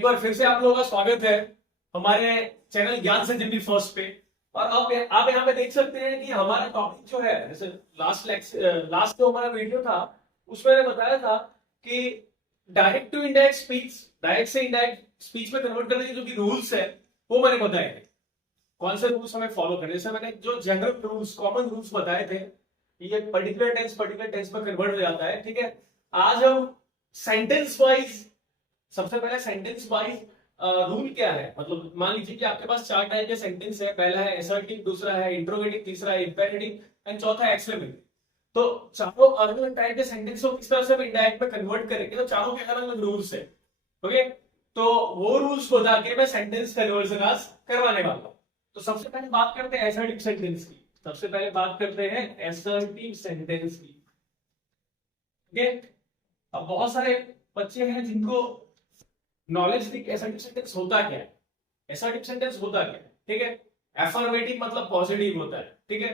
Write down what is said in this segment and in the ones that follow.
एक बार फिर से आप लोगों का स्वागत है हमारे चैनल ज्ञान से जिंदगी फर्स्ट पे। और आप यहाँ पे देख सकते हैं कि हमारा टॉपिक जो है, जैसे लास्ट जो हमारा वीडियो था उसमें मैंने बताया था कि direct to indirect speech, direct से इनडायरेक्ट स्पीच में कन्वर्ट करने के जो भी रूल्स है वो मैंने बताए थे। कौन से रूल्स हमें फॉलो करने, जैसे मैंने जो जनरल रूल्स, कॉमन रूल्स बताए थे, ये पर्टिकुलर टेंस में कन्वर्ट हो जाता है। ठीक है, आज हम सेंटेंस वाइज, सबसे पहले सेंटेंस वाइज रूल क्या है। मतलब मान लीजिए कि आपके पास चार टाइप के सेंटेंस है, पहला है असर्टिव, दूसरा है इंट्रोगेटिव, तीसरा है इंपेरेटिव एंड चौथा है एक्सक्लेमेटिव। तो चारों अलग अलग टाइप के सेंटेंस को किस तरह से इंडायरेक्ट में कन्वर्ट करेंगे, तो चारों के अलग अलग रूल्स है। ओके, तो वो रूल्स बता के मैं सेंटेंस कन्वर्जन आज करवाने वाला हूं। तो सबसे पहले बात करते हैं असर्टिव सेंटेंस की। सबसे पहले बात करते हैं असर्टिव सेंटेंस की। ओके, अब बहुत सारे बच्चे हैं जिनको नॉलेज थी असर्टिव सेंटेंस होता क्या है। असर्टिव सेंटेंस होता क्या है, ठीक है। अफर्मेटिव मतलब पॉजिटिव होता है, ठीक है।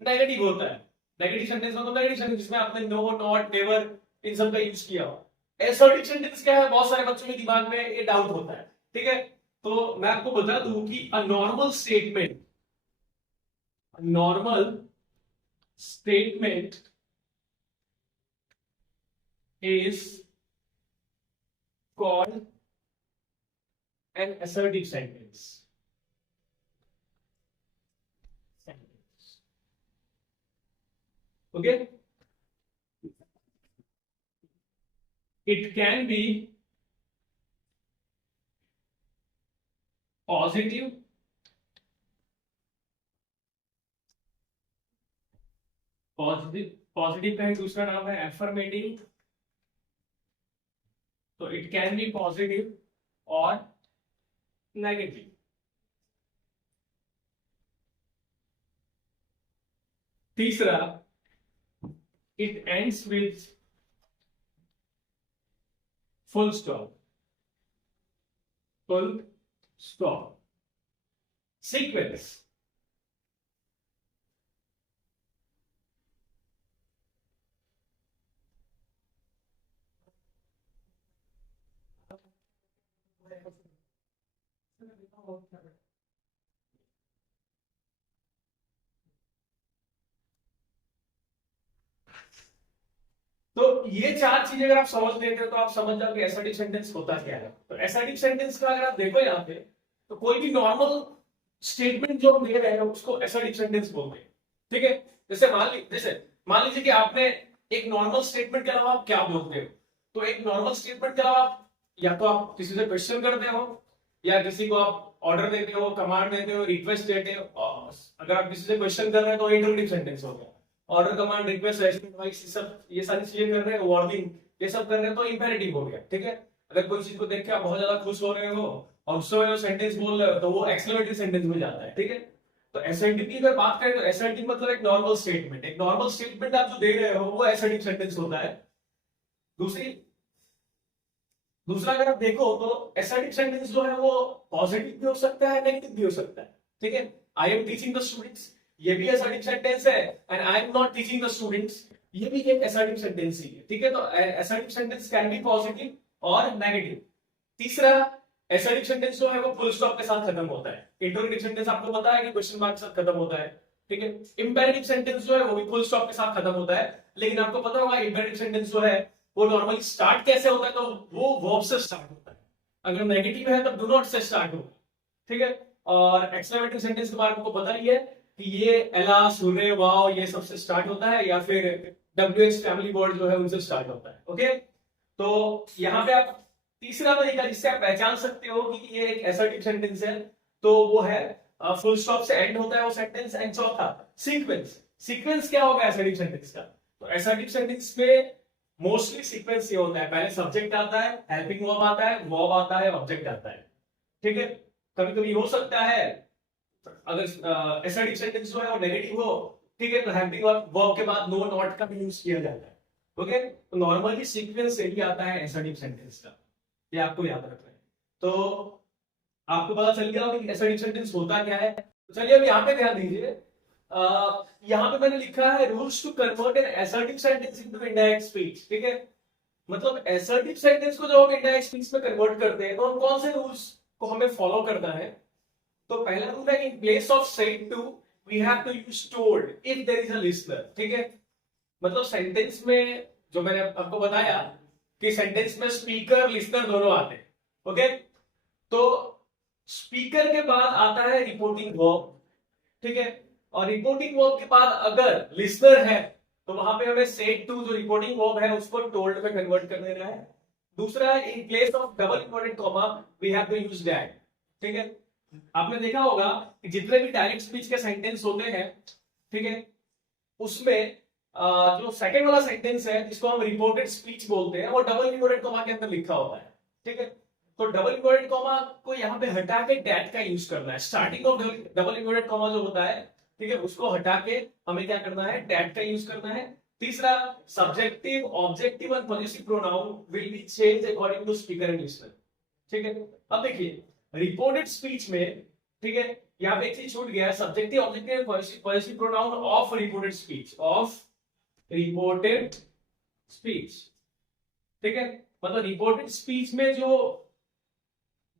नेगेटिव होता है, नेगेटिव सेंटेंस मतलब नेगेटिव सेंटेंस जिसमें आपने नो, नॉट, नेवर इन सब का यूज किया हो। असर्टिव सेंटेंस क्या है, बहुत सारे बच्चों के दिमाग में ये डाउट होता है, ठीक है। तो मैं आपको बता दूं कि a normal statement is called an assertive sentence. Okay, it can be positive, positive का ही दूसरा नाम है एफर्मेटिव। तो इट कैन बी पॉजिटिव और नेगेटिव। तीसरा, it ends with full stop, full stop. Sequence, तो ये चार चीजें अगर आप समझ लेते हो तो आप समझ जाओ कि असर्टिव सेंटेंस होता क्या है। तो असर्टिव सेंटेंस का अगर आप देखो यहाँ पे, तो कोई भी नॉर्मल स्टेटमेंट जो हम दे रहे हैं उसको असर्टिव सेंटेंस बोलते हैं, ठीक है। जैसे मान लीजिए कि आपने एक नॉर्मल स्टेटमेंट के अलावा आप क्या बोलते हो। तो एक नॉर्मल स्टेटमेंट के अलावा आप या तो आप किसी से क्वेश्चन करते हो, या किसी को आप ऑर्डर देते हो, कमांड देते हो, रिक्वेस्ट देते हो। अगर आप किसी से क्वेश्चन कर रहे हैं तो इंटरोगेटिव सेंटेंस हो गया। ऑर्डर, कमांड, रिक्वेस्ट, एडवाइस, ये सारी चीजें कर रहे हैं, वार्निंग, ये सब कर रहे हैं तो इंपेरेटिव हो गया, ठीक है। अगर कोई चीज को देख के आप बहुत ज्यादा खुश हो रहे हो और उस समय सेंटेंस बोल रहे हो तो वो एक्सक्लेमेटरी सेंटेंस में जाता है, ठीक है। तो असर्टिव की अगर बात करें तो असर्टिव मतलब एक नॉर्मल स्टेटमेंट, एक नॉर्मल स्टेटमेंट आप जो दे रहे हो वो असर्टिव सेंटेंस होता है। दूसरा अगर आप देखो तो असर्टिव सेंटेंस जो है वो पॉजिटिव भी हो सकता है, नेगेटिव भी हो सकता है, ठीक है। I am teaching the students, ये भी असर्टिव सेंटेंस है। And I am not teaching the students, ये भी एक असर्टिव सेंटेंस ही है, ठीक है। तो assertive sentence can be positive और नेगेटिव। तीसरा, असर्टिव सेंटेंस जो है वो फुल स्टॉप के साथ खत्म होता है। इंटरोगेटिव सेंटेंस आपको पता है कि क्वेश्चन मार्क के साथ खत्म होता है, ठीक है। इंपेरेटिव सेंटेंस जो है वो भी फुल स्टॉप के साथ खत्म होता है, लेकिन आपको पता होगा इंपेरेटिव सेंटेंस जो है वो नॉर्मली स्टार्ट कैसे होता है, तो वो वर्ब से स्टार्ट होता है। अगर नेगेटिव है तो डू नॉट से स्टार्ट होगा, ठीक है। और एक्सक्लेमेटरी सेंटेंस के बारे में आपको पता ही है कि ये एला, सुरे, वाओ, ये सबसे स्टार्ट होता है, या फिर WH फैमिली वर्ड जो है उनसे स्टार्ट होता है। ओके, तो यहाँ पे आप तीसरा तरीका जिससे आप पहचान सकते हो कि ये एक असर्टिव सेंटेंस है, तो वो है फुल स्टॉप से एंड होता है वो सेंटेंस। एंड चौथा, सीक्वेंस। सीक्वेंस क्या होगा असर्टिव सेंटेंस का, तो असर्टिव सेंटेंस में मोस्टली सीक्वेंस ये होता है, पहले सब्जेक्ट आता है, हेल्पिंग वर्ब आता है, वर्ब आता है, ऑब्जेक्ट आता है, ठीक है। कभी कभी हो सकता है अगर असर्टिव सेंटेंस जो है वो नेगेटिव हो, ठीक है, तो हेल्पिंग वर्ब के बाद नो, नॉट का भी यूज किया जाता है। ओके, तो नॉर्मली सीक्वेंस यही आता है असर्टिव सेंटेंस का, ये आपको याद रखना है। तो आपको पता चल गया कि असर्टिव सेंटेंस होता क्या है। तो चलिए अब यहाँ पे ध्यान दीजिए। यहाँ पे मैंने लिखा है rules to convert an assertive sentence into indirect speech, ठीक है। मतलब assertive सेंटेंस को जब हम इंडायरेक्ट स्पीच में कन्वर्ट करते हैं तो हम कौन से रूल्स को हमें फॉलो करना है? तो पहला रूल है in place of said to we have to use told if there is a listener. ठीक है, मतलब सेंटेंस में जो मैंने आपको बताया कि सेंटेंस में स्पीकर लिसनर दोनों आते हैं। ओके, तो स्पीकर के बाद आता है रिपोर्टिंग वर्ब। ठीक है, और रिपोर्टिंग वर्ब के बाद अगर लिसनर है तो वहां पे हमें सेड टू जो रिपोर्टिंग वर्ब है उसको टोल्ड में कन्वर्ट कर देना है। दूसरा, in place of double important comma we have to use that. ठीक है, आपने देखा होगा कि जितने भी डायरेक्ट स्पीच के सेंटेंस होते हैं, ठीक है, उसमें जो सेकंड वाला सेंटेंस है जिसको हम रिपोर्टेड स्पीच बोलते हैं वो डबल इम्पोर्टेंट कॉमा के अंदर लिखा होता है। ठीक है, तो डबल इम्पोर्टेंट कॉमा को यहाँ पे हटा के डैट का यूज करना है। Starting of double important comma जो होता है, ठीक है, उसको हटा के हमें क्या करना है, डैट का यूज करना है। तीसरा, subjective objective and positive pronoun will be change according to speaker and listener. ठीक है, अब देखिए रिपोर्टेड स्पीच में, ठीक है, यहाँ पे एक चीज छूट गया, subjective objective and positive pronoun of reported speech, of reported speech. ठीक है, मतलब रिपोर्टेड स्पीच में जो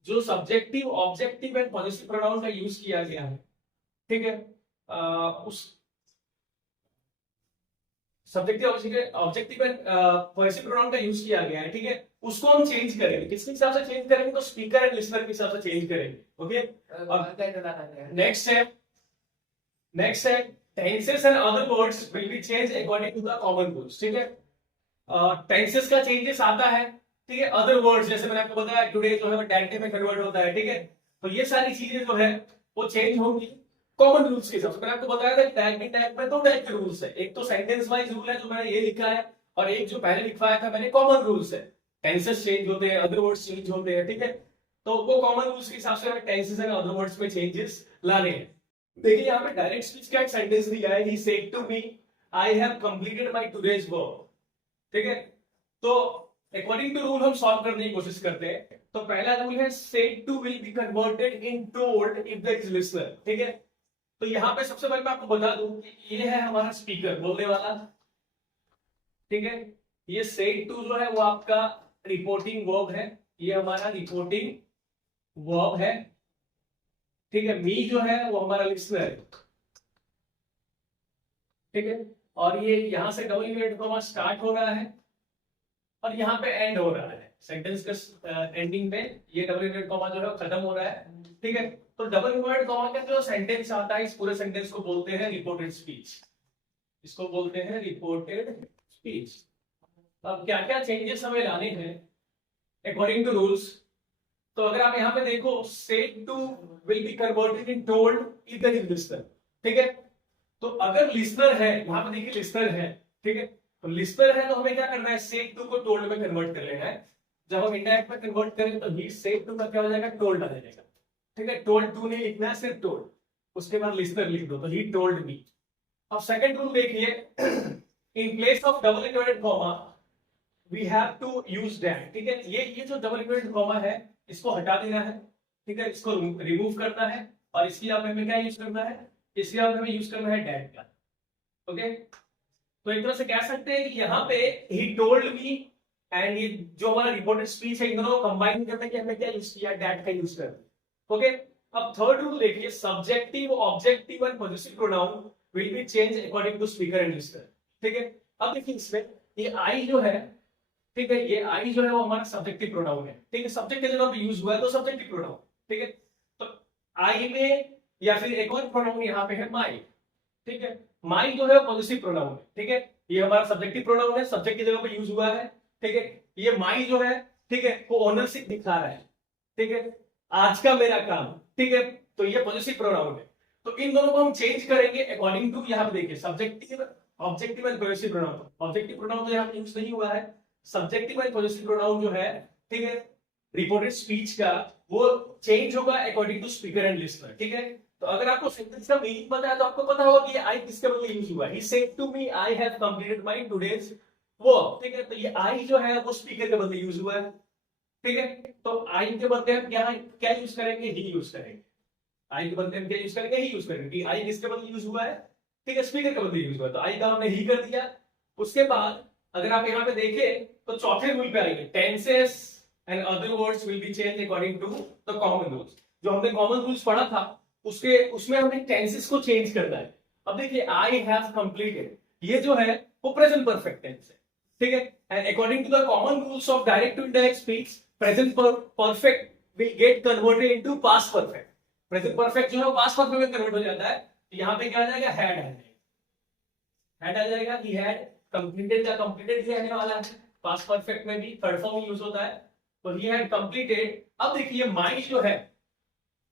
जो subjective objective and positive pronoun का यूज किया गया है, ठीक है, उस subjective objective and positive pronoun का यूज किया गया है, ठीक है, उसको हम चेंज करेंगे। किसके हिसाब से चेंज करेंगे? तो स्पीकर एंड लिसनर के हिसाब से चेंज करेंगे। ओके, नेक्स्ट है tenses and other words will be change according to the common rules. ठीक है, टेंसेस का चेंजेस आता है, ठीक है, अदर वर्ड्स जैसे मैंने आपको बताया टुडे जो है वो डायरेक्टिव में कन्वर्ट होता है। ठीक है, तो ये सारी चीजें जो है वो चेंज होंगी कॉमन रूल्स के हिसाब से। मैंने आपको बताया था टाइपिंग टाइप में दो टाइप के रूल्स है, एक तो सेंटेंस वाइज रूल है जो मैंने ये लिखा है, और एक जो पहले लिखवाया था मैंने कॉमन रूल्स है। टेंसेस चेंज होते हैं, अदर वर्ड्स चेंज होते हैं। ठीक है, तो वो कॉमन रूल्स के हिसाब से हमें टेंसेस एंड अदर वर्ड्स में चेंजेस लाने हैं। देखिए यहाँ पे डायरेक्ट स्पीच का एक सेंटेंस दिया है, he said to me I have completed my today's work. ठीक है, तो अकॉर्डिंग टू रूल हम सॉल्व करने की कोशिश करते हैं। तो पहला रूल है said to will be converted in told if there is listener. ठीक है, तो यहाँ पे सबसे पहले मैं आपको बता दूं कि ये है हमारा स्पीकर बोलने वाला। ठीक है, ये सेड टू जो है वो आपका रिपोर्टिंग वर्ब है, ये हमारा रिपोर्टिंग वर्ब है। ठीक है, मी जो है वो हमारा लिसनर है। ठीक है, और ये यहां से डबल इन्वर्टेड कॉमा स्टार्ट हो रहा है और यहाँ पे एंड हो रहा है। सेंटेंस का एंडिंग में ये डबल इन्वर्टेड कॉमा जो है खत्म हो रहा है। ठीक है, तो डबल इन्वर्टेड कॉमा का जो सेंटेंस आता है इस पूरे सेंटेंस को बोलते हैं रिपोर्टेड स्पीच। इसको बोलते हैं रिपोर्टेड स्पीच। अब क्या क्या चेंजेस हमें लाने हैं अकॉर्डिंग टू रूल्स? तो अगर आप यहाँ पे देखो said to will be converted in told if there is listener. ठीक है, तो अगर लिसनर है, यहाँ पे देखिए लिसनर है, ठीक है, तो लिसनर है तो हमें क्या करना है, सेड टू को टोल्ड में कन्वर्ट कर लेना है। जब हम इंडायरेक्ट में कन्वर्ट करें तो ही सेड टू का क्या हो जाएगा, टोल्ड आ जाएगा। ठीक है, टोल्ड टू नहीं लिखना है, सिर्फ टोल्ड, उसके बाद लिसनर लिख दो तो ही टोल्ड मी। अब सेकंड रूल देखिए, in place of double inverted comma we have to use that. ठीक है, ये जो डबल इन्वर्टेड कॉमा है इसको हटा देना है। ठीक है, इसको रिमूव करना है और इसके लिए हमें क्या यूज करना है, इसलिए हमें यूज करना है डैट का। ओके, तो एक तरह से कह सकते हैं कि यहाँ पे ही टोल्ड मी एंड ये जो हमारा रिपोर्टेड स्पीच है इन दोनों को कंबाइन करने के हमें क्या यूज किया, डैट का यूज कर। ओके, अब थर्ड रूल देखिए, subjective objective and positive pronoun will be change according to speaker and listener. ठीक है, अब देखिए इसमें ये आई जो है, ठीक है, ये आई जो है वो हमारा सब्जेक्टिव प्रोनाउन है। ठीक है, सब्जेक्ट की जगह पे यूज हुआ है तो सब्जेक्टिव प्रोनाउन। ठीक है, तो आई में या फिर एक और प्रोनाउन यहाँ पे है माई। ठीक है, माई जो है पॉजिटिव प्रोनाउन है। ठीक है, ये हमारा सब्जेक्टिव प्रोनाउन है, सब्जेक्ट की जगह पे यूज हुआ है। ठीक है, ये माई जो है, ठीक है, वो ओनरशिप दिखा रहा है। ठीक है, आज का मेरा काम। ठीक है, तो ये पॉजिटिव प्रोनाउन है। तो इन दोनों को हम चेंज करेंगे अकॉर्डिंग टू, यहाँ पे देखिए subjective objective and positive pronoun. Objective pronoun तो यहाँ यूज नहीं हुआ है, सब्जेक्टिव एंड पॉजिटिव प्रोनाउन जो है, ठीक है, रिपोर्टेड स्पीच का वो चेंज होगा according to speaker and listener. ठीक है, तो अगर आपको सेंटेंस का मीनिंग पता है तो आपको पता होगा कि ये आई किसके बदले यूज हुआ है। He said to me, I have completed my today's work। ठीक है, तो ये आई जो है वो स्पीकर के बदले यूज हुआ है। ठीक है, तो आई के बदले हम क्या यूज करेंगे, ही यूज करेंगे। आई के बदले हम क्या यूज करेंगे, ही यूज करेंगे। आई किसके बदले यूज हुआ है, ठीक है, स्पीकर के बदले यूज हुआ है, तो आई का हमने ही कर दिया। उसके बाद अगर आप यहाँ पे देखें तो चौथे रूल पे आएंगे, tenses and other words will be change according to the common rules. जो हमने कॉमन रूल्स पढ़ा था उसमें हमें टेंसेस को चेंज करना है। अब देखिए आई हैव कंप्लीटेड, ये जो है वो प्रेजेंट परफेक्ट टेंस है, ठीक है। And according to the common rules of direct to indirect speech, present perfect will get converted into past perfect. Present perfect जो है वो पास्ट परफेक्ट में कन्वर्ट हो जाता है। तो यहाँ पे क्या आ जाएगा, हैड आ जाएगा, हैड आ जाएगा कि हैड कंप्लीटेड का कंप्लीटेड भी आने वाला है, पास्ट परफेक्ट में भी थर्ड फॉर्म यूज होता है, तो ही हैड कंप्लीटेड। अब देखिए माई जो है,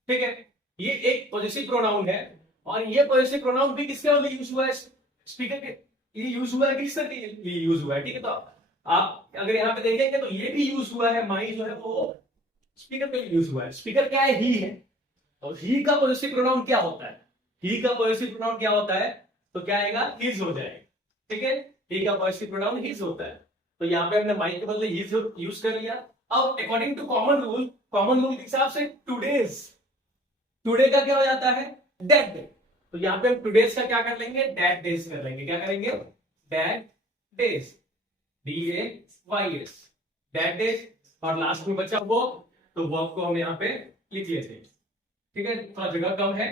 ठीक है, ये एक पॉजिटिव प्रोनाउन है और ये पॉजिटिव प्रोनाउन भी किसके लिए यूज हुआ है, स्पीकर के ये यूज हुआ है, लिसनर के लिए यूज हुआ है, ठीक है। तो आप अगर यहाँ पे देखेंगे तो ये भी यूज हुआ है, माई जो है वो स्पीकर के लिए यूज हुआ है। स्पीकर क्या है, ही है, और ही का पॉजिटिव प्रोनाउन क्या होता है, ही का पॉजिटिव प्रोनाउन क्या होता है, तो क्या आएगा, हिज हो जाएगा, ठीक है। ही का पॉजिटिव प्रोनाउन हिज होता है, तो यहाँ पे हमने माई के बदले हिज यूज कर लिया। अब अकॉर्डिंग टू कॉमन रूल के हिसाब से टुडेज, टुडे का क्या हो जाता है, दैट डे, तो यहाँ पे हम टुडेज का क्या कर लेंगे, दैट डेज कर लेंगे। क्या करेंगे, that days, DAYS, that days, और लास्ट में बचा वर्क, तो वर्क को हम यहाँ पे लिख लेते हैं, ठीक है, थोड़ा जगह कम है।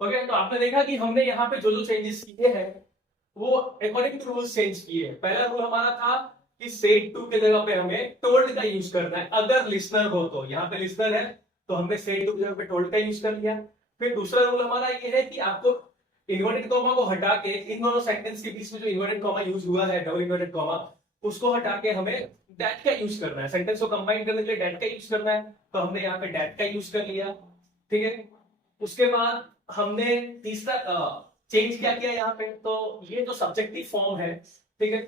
ओके, तो आपने देखा कि हमने यहाँ पे जो जो चेंजेस किए हैं वो अकॉर्डिंग टू रूल्स चेंज किए। पहला रूल हमारा था कि सेड टू के जगह पे हमें टोल्ड का यूज करना है अगर लिसनर हो, तो यहाँ पे लिसनर है तो हमने सेड टू की जगह पे टोल्ड का यूज कर लिया। फिर दूसरा रूल हमारा ये है कि आपको इन्वर्टेड कॉमा को हटा के, इन दोनों सेंटेंस के बीच में जो इन्वर्टेड कॉमा यूज हुआ है, डबल इन्वर्टेड कॉमा, उसको हटा के हमें दैट का यूज करना है। सेंटेंस को कंबाइन करने के लिए दैट का यूज करना है, तो हमने यहाँ पे दैट का यूज कर लिया, ठीक है। उसके बाद हमने तीसरा चेंज क्या किया यहाँ पे, तो ये जो सब्जेक्टिव फॉर्म है, ठीक है,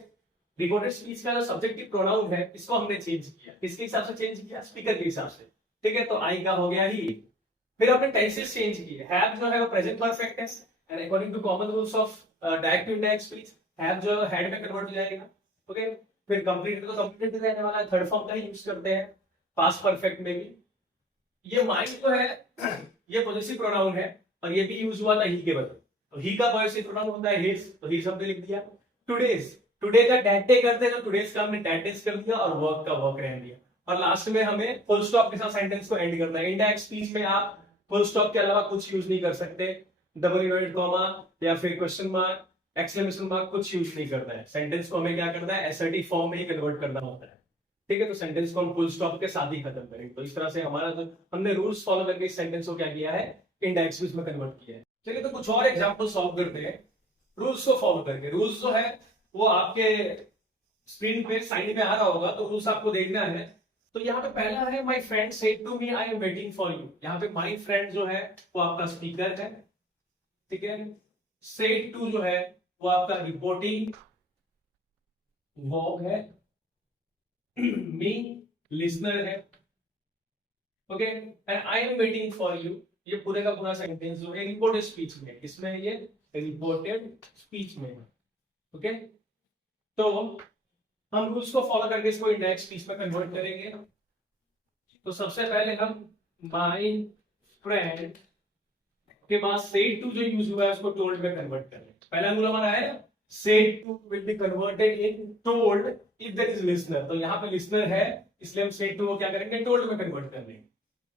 रिपोर्टेड स्पीच का जो सब्जेक्टिव प्रोनाउन है इसको हमने चेंज किया। किसके हिसाब से चेंज किया, स्पीकर के हिसाब से, ठीक है। तो आई का हो गया ही। फिर हमने टेंसेस चेंज किए, हैव जो है वो प्रेजेंट परफेक्ट है and according to common rules of direct to indirect speech have जो हैड में कन्वर्ट हो जाएगा, ओके। फिर कंप्लीटेड तो कंप्लीटेड रहने वाला है, थर्ड फॉर्म का ही यूज करते हैं पास्ट परफेक्ट में भी। ये माइंड जो है ये पॉजिटिव प्रोनाउन है और ये भी यूज हुआ था ही के बदले, तो ही का पॉजिटिव प्रोनाउन होता है हिज, तो ही शब्द लिख दिया। टुडेज, टुडे का दैट डे करते हैं तो टुडेज का हमने दैट डेज कर दिया और वर्क का वर्क रहने दिया। और लास्ट में हमें फुल स्टॉप के साथ सेंटेंस को एंड करना है। इनडायरेक्ट स्पीच में आप फुल स्टॉप के अलावा कुछ यूज नहीं कर सकते, डबल इन्वर्टेड कॉमा या फिर क्वेश्चन मार्क, एक्सक्लेमेशन मार्क, कुछ यूज नहीं करना है। सेंटेंस को हमें क्या करना है, असर्टिव फॉर्म में ही कन्वर्ट करना होता है, ठीक है। तो सेंटेंस को हम फुल स्टॉप के साथ ही खत्म करेंगे। तो इस तरह से हमारा जो हमने रूल्स फॉलो करके इस सेंटेंस को क्या किया है, इनडायरेक्ट स्पीच में कन्वर्ट किया है। चलिए तो कुछ और एग्जांपल सॉल्व करते हैं रूल्स को फॉलो करके। रूल्स जो है वो आपके स्क्रीन पे साइड में आ रहा होगा, तो रूल्स आपको देखना है। तो यहाँ पे पहला है my friend said to me I am waiting for you. यहाँ पे माय फ्रेंड जो है वो आपका स्पीकर है, ठीक है। सेड टू जो है वो आपका रिपोर्टिंग वर्ब है, मी लिसनर है, okay. And I am waiting for you, ये पूरे का पूरा सेंटेंस जो है रिपोर्टेड स्पीच में, इसमें ये रिपोर्टेड स्पीच में, ओके। तो हम रूल्स को फॉलो करके इसको इंडायरेक्ट स्पीच में कन्वर्ट करेंगे। तो सबसे पहले हम माय फ्रेंड के बाद सेड टू जो यूज हुआ है उसको टोल्ड में कन्वर्ट करेंगे। पहला रूल हमारा है said to will be converted in told if there is listener. तो यहाँ पे लिसनर है इसलिए हम सेड टू को क्या करेंगे, टोल्ड में कन्वर्ट कर देंगे,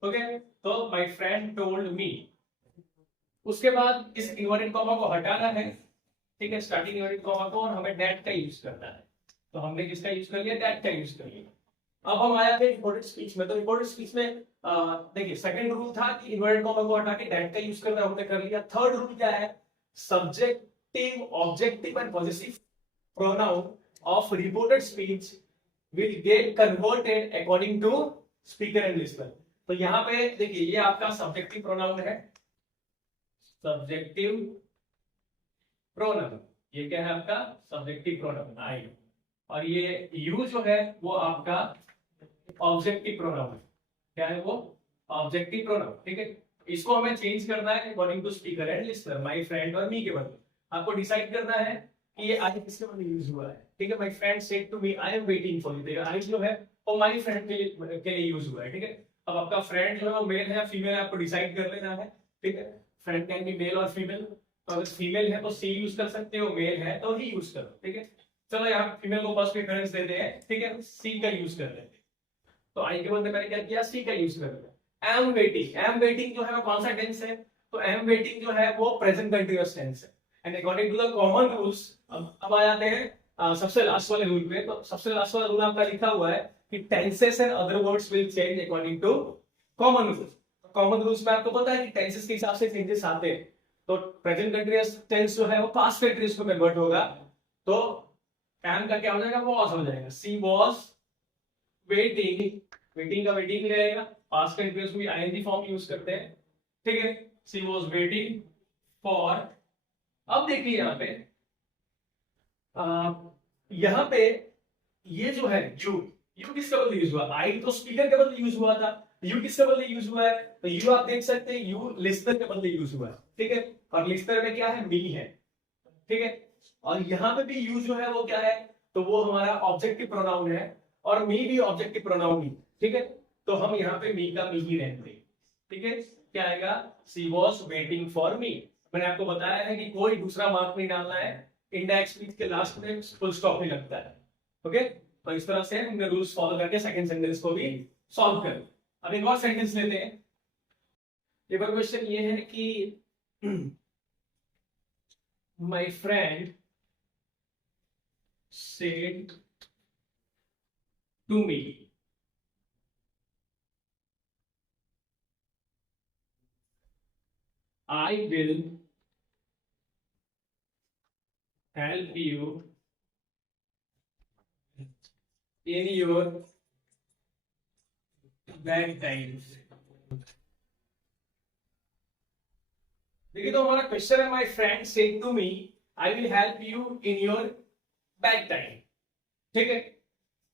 ओके। तो माय फ्रेंड टोल्ड मी। उसके बाद इस इन्वर्टेड कॉमा को हटाना है, ठीक है, स्टार्टिंग इन्वर्टेड कॉमा को, और हमें दैट का यूज करना है। तो हमने किसका यूज कर लिया, दैट का यूज कर लिया। अब हम आया थे रिपोर्टेड स्पीच में। तो रिपोर्टेड स्पीच में देखिए सेकंड रूल था कि इन्वर्टेड कॉमा को हटा के दैट का यूज करना, हमने कर लिया। थर्ड रूल क्या है, subjective, objective and positive pronoun of reported speech will get converted according to speaker and listener. तो यहाँ पे देखिए ये आपका सब्जेक्टिव प्रोनाउन है, सब्जेक्टिव प्रोनाउन, ये क्या है आपका सब्जेक्टिव प्रोनाउन आई, और ये यू जो है वो आपका ऑब्जेक्टिव प्रोनाउन है। क्या है वो, ऑब्जेक्टिव प्रोनाउन, ठीक है। इसको हमें चेंज करना है according to speaker and listener, my friend और मी के बदले। आपको डिसाइड करना है कि ये आई किसके बदले यूज हुआ है, ठीक है। My friend said to me I am waiting for you, I जो है वो माय फ्रेंड के लिए यूज हुआ है, ठीक है। अब आपका फ्रेंड जो है वो मेल है या फीमेल है, आपको डिसाइड कर लेना है, ठीक है। फ्रेंड कैन बी मेल और फीमेल। अगर फीमेल है तो सी यूज कर सकते हो, मेल है तो ही यूज करो, ठीक है। चलो यहाँ फीमेल को फर्स्ट प्रेफरेंस देते हैं, ठीक है, सी का यूज कर लेते हैं। तो आई के बदले मैंने क्या किया, सी का यूज कर लिया। एम वेटिंग, एम वेटिंग जो है वो कौन सा टेंस है, तो एम वेटिंग जो है वो प्रेजेंट कंटीन्यूअस टेंस है। And according to the common rules, अब आ जाते हैं सबसे लास्ट वाले रूल पे। तो सबसे लास्ट वाला रूल आपका लिखा हुआ है कि tenses and other words will change according to common rules. Common rules में आपको पता है कि टेंसेस के हिसाब से चेंजेस आते हैं। तो प्रेजेंट कंटीन्यूअस टेंस जो है वो पास्ट कंटीन्यूअस में कन्वर्ट होगा, तो एम का क्या हो जाएगा, वॉज हो जाएगा। सी वॉज वेटिंग, वेटिंग का वेटिंग रहेगा, पास्ट कंटीन्यूअस में आईएनजी फॉर्म यूज करते हैं, ठीक है। सी वॉज वेटिंग फॉर, अब देखिए यहाँ पे ये जो है यू किसके बदले यूज हुआ, आई तो स्पीकर के बदले यूज हुआ था, यू किसके बदले यूज हुआ है, तो यू आप देख सकते हैं यू लिस्टर के बदले यूज हुआ है, ठीक है। और लिस्टर में क्या है, मी है, ठीक है। और यहाँ पे भी यू जो है वो क्या है, तो वो हमारा ऑब्जेक्टिव प्रोनाउन है, और मी भी ऑब्जेक्टिव प्रोनाउन ही, ठीक है। तो हम यहाँ पे मी का मी ही रहते, ठीक है। क्या आएगा, सी वॉज वेटिंग फॉर मी। मैंने आपको बताया है कि कोई दूसरा मार्क नहीं डालना है, इंडेक्स स्पीच के लास्ट में फुल स्टॉप नहीं लगता है, ओके। तो इस तरह से हमने रूल्स फॉलो करके सेकंड सेंटेंस को भी सॉल्व कर। अब एक और सेंटेंस लेते हैं। एक और क्वेश्चन ये है कि my friend said to me, I will help you in your bad times। देखिए, तो हमारा क्वेश्चन है, my friend said to me I will help you in your bad time, ठीक है।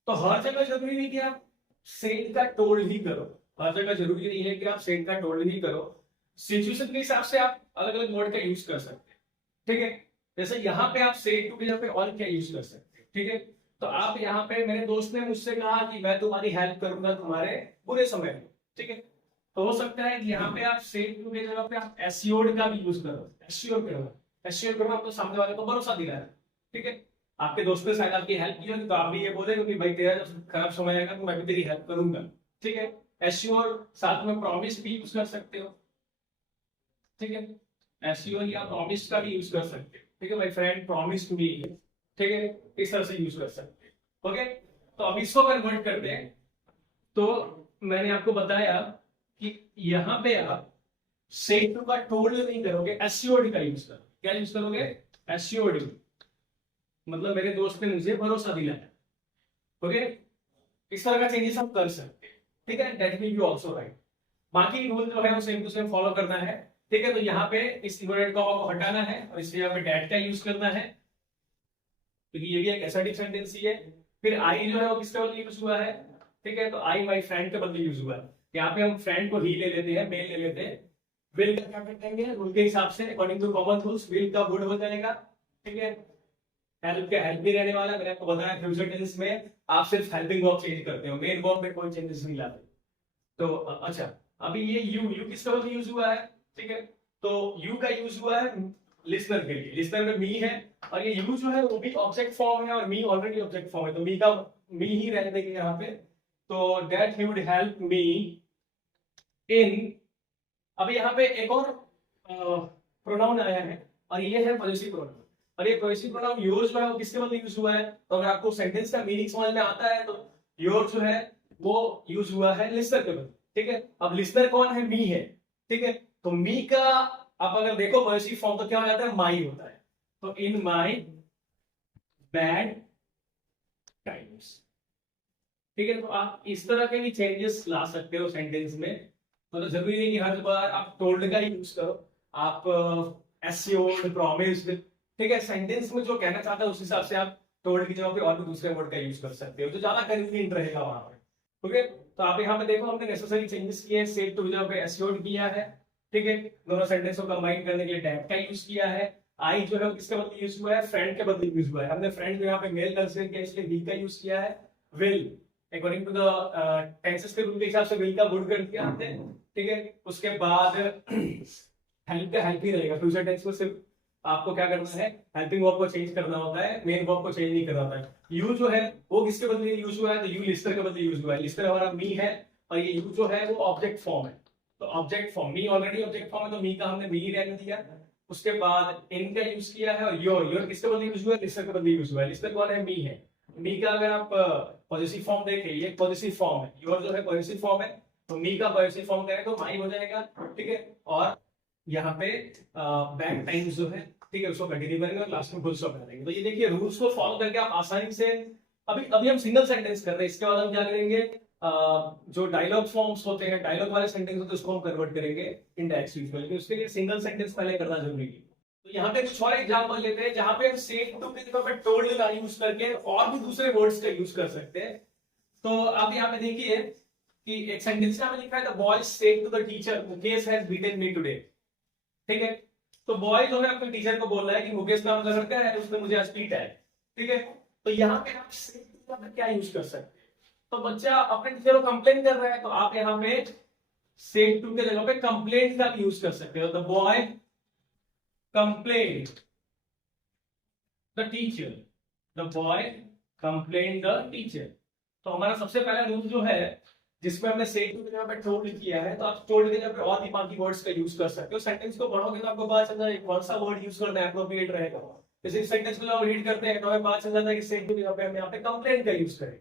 तो हर जगह जरूरी नहीं कि आप सेड का टोल्ड ही करो, हर जगह जरूरी नहीं है कि आप सेड का टोल्ड ही करो। सिचुएशन के हिसाब से आप अलग अलग वर्ड का यूज कर सकते हैं, ठीक है। जैसे यहाँ पे आप सेड टू के जगह पे और क्या यूज कर सकते हैं, ठीक है। तो आप यहाँ पे, मेरे दोस्त ने मुझसे कहा कि मैं तुम्हारी हेल्प करूंगा तुम्हारे बुरे समय में, ठीक है। तो हो सकता है कि यहाँ पे आप सेड टू के जगह पे आप एश्योर्ड का भी यूज करो, एश्योर करो। एश्योर करो तो सामने वाले को भरोसा दिला है, ठीक है। आपके दोस्त ने शायद आपकी हेल्प की होगी, तो आप भी ये बोले कि भाई तेरा जब खराब समय आएगा तो मैं भी तेरी हेल्प करूंगा, ठीक है। एश्योर साथ में प्रॉमिस भी यूज कर सकते हो, ठीक है। एश्योर या प्रॉमिस का भी यूज कर सकते हो, ठीक है। My friend promise to me, ठीक है, इस तरह से यूज कर सकते हैं, ओके। तो अब इसको कन्वर्ट करते हैं। तो मैंने आपको बताया कि यहाँ पे आप सेड टू का टोल्ड नहीं करोगे, एश्योर्ड का यूज करो। क्या यूज करोगे, एश्योर्ड, मतलब मेरे दोस्त ने मुझे भरोसा दिलाया, ओके। इस तरह का चेंजेस आप कर सकते हैं, ठीक है। That will be also right. बाकी रूल जो है वो सेम टू सेम फॉलो करना है, ठीक है। तो यहाँ पे इस इन्वर्टेड कॉमा को हटाना है और इसलिए यहाँ पे डैट का यूज करना है, क्योंकि ये भी एक असर्टिव सेंटेंस ही है। फिर आई जो है वो किसके बदले यूज हुआ है, ठीक है। तो आई माय फ्रेंड के बदले यूज हुआ है। यहाँ पे हम फ्रेंड को ही ले लेते हैं, मेल ले लेते हैं। विल का क्या करेंगे, रूल के हिसाब से according to common rules will का वुड हो जाएगा, ठीक है। हेल्प का हेल्प भी रहने वाला है। मैंने आपको बताया फ्यूचर टेंस में आप सिर्फ हेल्पिंग वर्ब चेंज करते हो, मेन वर्ब में कोई चेंजेस नहीं लाते। तो अच्छा, अभी ये यू किसका बदले यूज हुआ है, ठीक है। तो यू का यूज हुआ है लिसनर के लिए, लिसनर में मी है, और ये यू जो है वो भी ऑब्जेक्ट फॉर्म है और मी ऑलरेडी ऑब्जेक्ट फॉर्म है, तो मी का मी ही रहने देंगे यहाँ पे। तो that he would help me in, अभी यहाँ पे एक और प्रोनाउन आया है और ये है पॉजिटिव प्रोनाउन। और ये पॉजिटिव प्रोनाउन योर जो है वो किसके बदले यूज हुआ है, तो अगर आपको सेंटेंस का मीनिंग समझ में आता है तो योर जो है वो यूज हुआ है लिसनर के बदले, ठीक है। अब लिसनर कौन है, मी है, ठीक है। तो मी का आप अगर देखो पॉजिटिव फॉर्म तो क्या हो जाता है, माई होता है। तो इन माई बैड टाइम्स, ठीक है। तो आप इस तरह के भी चेंजेस ला सकते हो सेंटेंस में। मतलब जरूरी नहीं कि हर बार आप टोल्ड का यूज करो, आप एश्योर्ड, प्रॉमिस्ड, ठीक है। सेंटेंस में जो कहना चाहता है उस हिसाब से आप टोल्ड की जगह पे और भी दूसरे वर्ड का यूज कर सकते हो, तो ज्यादा कन्वीनियंट रहेगा वहां पर, ओके। तो आप यहाँ पे देखो हमने नेसेसरी चेंजेस किए, सेड टू की जगह पे एश्योर्ड किया है, ठीक है। दोनों सेंटेंस को कंबाइन करने के लिए दैट का यूज किया है। आई जो है किसके बदले यूज हुआ है, फ्रेंड के बदले यूज हुआ है। हमने फ्रेंड को यहाँ पे मेल कंसीडर किया इसलिए वी का यूज किया है। Will according to the tenses के रूल के हिसाब से विल का वुड कर दिया हमने, ठीक है। उसके बाद हेल्प का हेल्प ही रहेगा, फ्यूचर टेंस में सिर्फ आपको क्या करना है, हेल्पिंग वर्ब को चेंज करना होता है, मेन वर्ब को चेंज नहीं करना होता है। यू जो है वो किसके बदले यूज हुआ है, तो यू लिस्टर के बदले यूज हुआ है। लिस्टर हमारा मी है और ये यू जो है वो ऑब्जेक्ट फॉर्म है। तो ऑब्जेक्ट फॉर्म, मी ऑलरेडी ऑब्जेक्ट फॉर्म है तो मी का हमने मी रहने दिया। उसके बाद इन का यूज किया है और योर किसके बदले यूज हुआ है, लिस्टर के बदले यूज हुआ है। लिस्टर कौन है, मी है। मी का अगर आप पॉजिटिव फॉर्म देखें, ये पॉजिटिव फॉर्म है, योर जो है पॉजिटिव फॉर्म है, तो मी का पॉजिटिव फॉर्म करें तो माई हो जाएगा, ठीक है। और यहाँ पे बैक टाइम्स जो है, ठीक है, उसको कंटिन्यू करेंगे और लास्ट में फुल स्टॉप डालेंगे। तो ये देखिए रूल्स को फॉलो करके आप आसानी से, अभी अभी हम सिंगल सेंटेंस कर रहे हैं, इसके बाद हम क्या करेंगे, जो डायलॉग फॉर्म्स होते हैं, डायलॉग वाले सेंटेंस होते हैं, उसको हम कन्वर्ट करेंगे इंडेक्स यूज में, लेकिन उसके लिए सिंगल सेंटेंस पहले करना जरूरी है। तो यहाँ पे कुछ और एग्जांपल लेते हैं जहां पे हम सेड टू की जगह पे टोल्ड का यूज करके और भी दूसरे वर्ड्स का यूज कर सकते हैं। तो आप यहाँ पे देखिए कि एक सेंटेंस में लिखा है, the boy said to the teacher Mukesh has beaten me today, ठीक है। तो बॉय जो है अपने टीचर को बोल रहा है कि मुकेश नाम का लड़का है, उसने मुझे आज पीटा है, ठीक है। तो यहाँ पे आप सेड टू का क्या यूज कर सकते हैं, तो बच्चा अपने टीचर को कंप्लेन कर रहा है, तो आप यहाँ पे सेड टू के जगह पे कंप्लेंट का यूज कर सकते हो। The boy complained the teacher, the boy complained the teacher। तो हमारा सबसे पहला रूल जो है जिसमें हमने सेड टू की जगह पे टोल्ड किया है, तो आप टोल्ड की जगह पे और भी बाकी वर्ड्स का यूज कर सकते हो। सेंटेंस को पढ़ोगे तो आपको पता चल जाएगा कौन सा वर्ड यूज करना है, एप्रोप्रिएट रहेगा। जैसे इस सेंटेंस को जब हम रीड करते हैं तो हमें पता चल जाता है कि सेड टू की जगह पे हम यहाँ पे कंप्लेंट का यूज करें,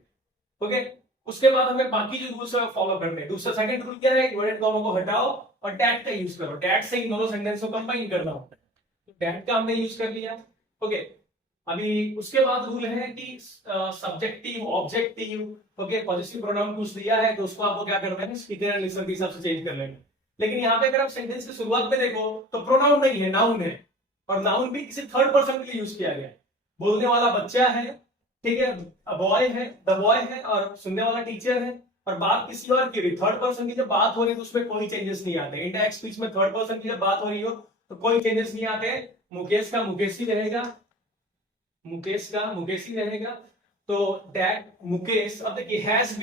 ओके। उसके बाद हमें बाकी जो रूल्स है फॉलो करने हैं। दूसरा सेकंड रूल क्या है, इन्वर्टेड कॉमा को हटाओ और डैट का यूज करो। डैट से इन दोनों सेंटेंस को कंबाइन करना होता है, डैट का हमने यूज कर लिया, ओके। अभी उसके बाद रूल है कि subjective objective, okay, positive pronoun कुछ दिया है तो उसको आपको क्या करना है, स्पीकर एंड लिसनर के हिसाब से चेंज कर लेंगे। लेकिन यहाँ पे अगर आप सेंटेंस की शुरुआत में देखो तो प्रोनाउन नहीं है, नाउन है, और नाउन भी किसी थर्ड पर्सन के लिए यूज किया गया है। बोलने वाला बच्चा है, ठीक है, बॉय है, द बॉय है, और सुनने वाला टीचर है, और बात किसी और की, थर्ड पर्सन की जब बात हो रही है तो उसमें कोई चेंजेस नहीं आते। इंडायरेक्ट स्पीच में थर्ड पर्सन की जब बात हो रही हो तो कोई चेंजेस नहीं आते। मुकेश का मुकेश ही रहेगा, मुकेश का मुकेश ही रहेगा। तो दैट मुकेश, अब देखिए हैज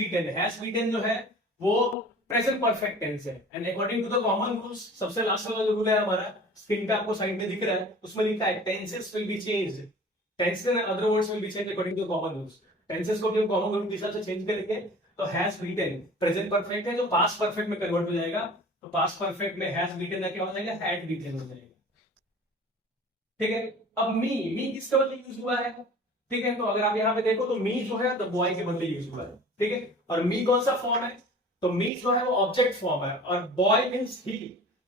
बीटन जो है वो प्रेजेंट परफेक्ट टेंस है, and according to the common rules, सबसे लास्ट वाला जो रूल है हमारा, स्क्रीन पे आपको साइड में दिख रहा है, उसमें लिखा है tenses will be changed, tenses and other words will be changed according to common rules. Tenses को भी हम कॉमन रूल के हिसाब से चेंज करेंगे। तो हैज बीटन प्रेजेंट परफेक्ट है जो पास्ट परफेक्ट में कन्वर्ट हो जाएगा, तो पास्ट परफेक्ट में हैज बीटन का क्या हो जाएगा, हैड बीटन हो जाएगा, ठीक है। अब मी किसके बदले यूज हुआ है, ठीक है। तो अगर आप यहाँ पे देखो तो मी जो है द बॉय के बदले यूज हुआ है, ठीक है। और मी कौन सा फॉर्म है, तो मी जो है वो ऑब्जेक्ट फॉर्म है, और बॉय मींस ही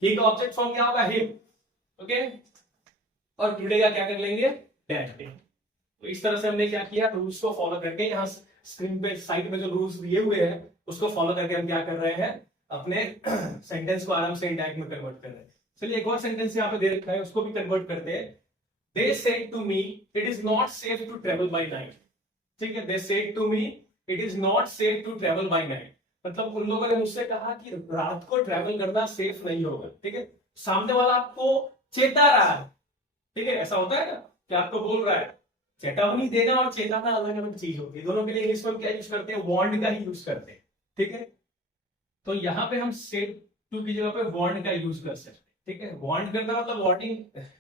का ऑब्जेक्ट फॉर्म क्या होगा, हिम, ओके। और टुडे का क्या कर लेंगे, दैट डे। तो इस तरह से हमने क्या किया, रूल्स को फॉलो करके, यहाँ स्क्रीन पे साइड में जो रूल्स दिए हुए हैं उसको फॉलो करके हम क्या कर रहे हैं, अपने सेंटेंस को आराम से इंडायरेक्ट में कन्वर्ट कर रहे हैं। चलिए एक और सेंटेंस यहाँ पे दे रखा है, उसको भी कन्वर्ट करते हैं। They said to me, it is not safe to travel by night, ठीक है। They said to me, it is not safe to travel by night, मतलब उन लोगों ने मुझसे कहा कि रात को ट्रैवल करना सेफ नहीं होगा, ठीक है। सामने वाला आपको चेता रहा है, ठीक है, ऐसा होता है ना कि आपको बोल रहा है। चेतावनी देना और चेताना अलग अलग चीज होती है, दोनों के लिए इंग्लिश में क्या यूज करते हैं, वार्न का ही यूज करते हैं, ठीक है। तो यहाँ पे हम सेड टू की जगह पे वार्न का यूज कर सकते हैं, ठीक है। वार्न करना मतलब वार्निंग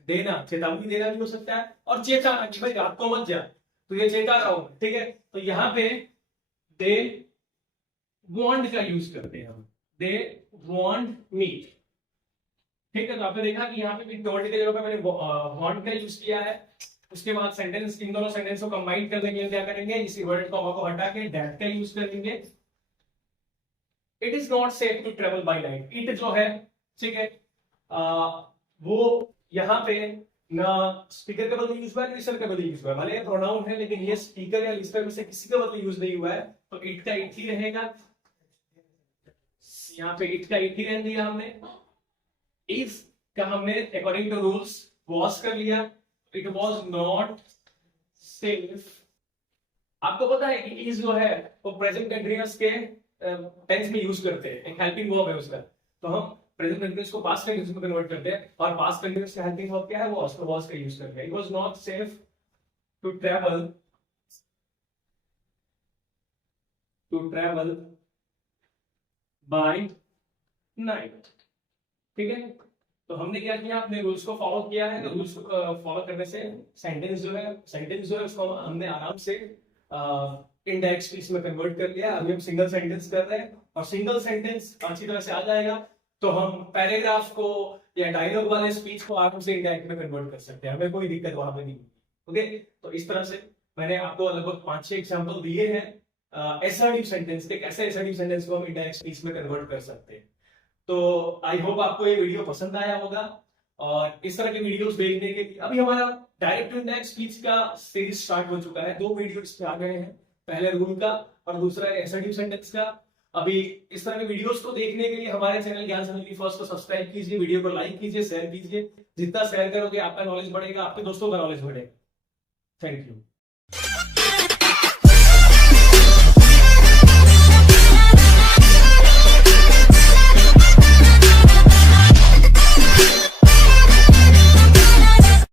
देना, चेतावनी देना भी हो सकता है, और चेताना कि भाई रात को मत जा, तो ये चेता रहा हूं, ठीक है। तो यहाँ पे दे वार्न का यूज करते हैं हम, दे वार्न मी, ठीक है। तो आपने देखा कि यहाँ पे भी टोल्ड की जगह पे मैंने वार्न का यूज किया है। उसके बाद सेंटेंस, इन दोनों सेंटेंस को कंबाइन कर देंगे, क्या करेंगे, इस इन्वर्टेड कॉमा को हटा के दैट का यूज करेंगे। It is not safe to travel by night, it जो है, ठीक है, वो यहाँ पे ना स्पीकर के बदले यूज हुआ है, लिसनर के बदले यूज हुआ है। भले प्रोनाउन है लेकिन ये स्पीकर या लिसनर में से किसी के बदले यूज नहीं हुआ है, तो इट का इट ही रहेगा। यहाँ पे इट का इट ही रहने दिया हमने। इफ का हमने अकॉर्डिंग टू रूल्स वॉज कर लिया, इट वॉज नॉट सेफ। आपको पता है कि इज जो है वो प्रेजेंट कंटिन्यूअस के टेंस में यूज करते हैं, एक हेल्पिंग वर्ब है उसका। तो हम प्रेजेंट कंटिन्यूअस को पास्ट कंटिन्यूअस में कन्वर्ट करते हैं, और पास्ट कंटिन्यूअस का हेल्पिंग वर्ब क्या है, वो वाज का यूज करते हैं। It was not safe to travel by night, ठीक है। तो हमने क्या किया, अपने रूल्स को फॉलो किया है। तो रूल्स को फॉलो करने से सेंटेंस जो है उसको हमने आराम से इंडायरेक्ट स्पीच में कन्वर्ट कर लिया। अभी हम सिंगल सेंटेंस कर रहे हैं, और सिंगल सेंटेंस अच्छी तरह से आ जाएगा तो हम पैराग्राफ को या डायलॉग वाले स्पीच को आराम से इंडायरेक्ट में कन्वर्ट कर सकते हैं, हमें कोई दिक्कत वहां पे नहीं। ओके, तो इस तरह से मैंने आपको लगभग 5-6 एग्जांपल दिए हैं एसर्टिव सेंटेंस के, कैसे एसर्टिव सेंटेंस को हम इंडायरेक्ट स्पीच में कन्वर्ट कर सकते हैं। तो आई होप आपको ये वीडियो पसंद आया होगा, और इस तरह के वीडियोस देखने के लिए अभी हमारा डायरेक्ट टू इंडायरेक्ट स्पीच का सीरीज स्टार्ट हो चुका है। 2 वीडियो इस पे आ गए हैं, पहले रूल का और दूसरा एसर्टिव सेंटेंस का। अभी इस तरह के वीडियोस को देखने के लिए हमारे चैनल ज्ञान समझनी फर्स्ट को सब्सक्राइब कीजिए, वीडियो को लाइक कीजिए, शेयर कीजिए। जितना शेयर करोगे आपका नॉलेज बढ़ेगा, आपके दोस्तों का नॉलेज बढ़ेगा। Thank you.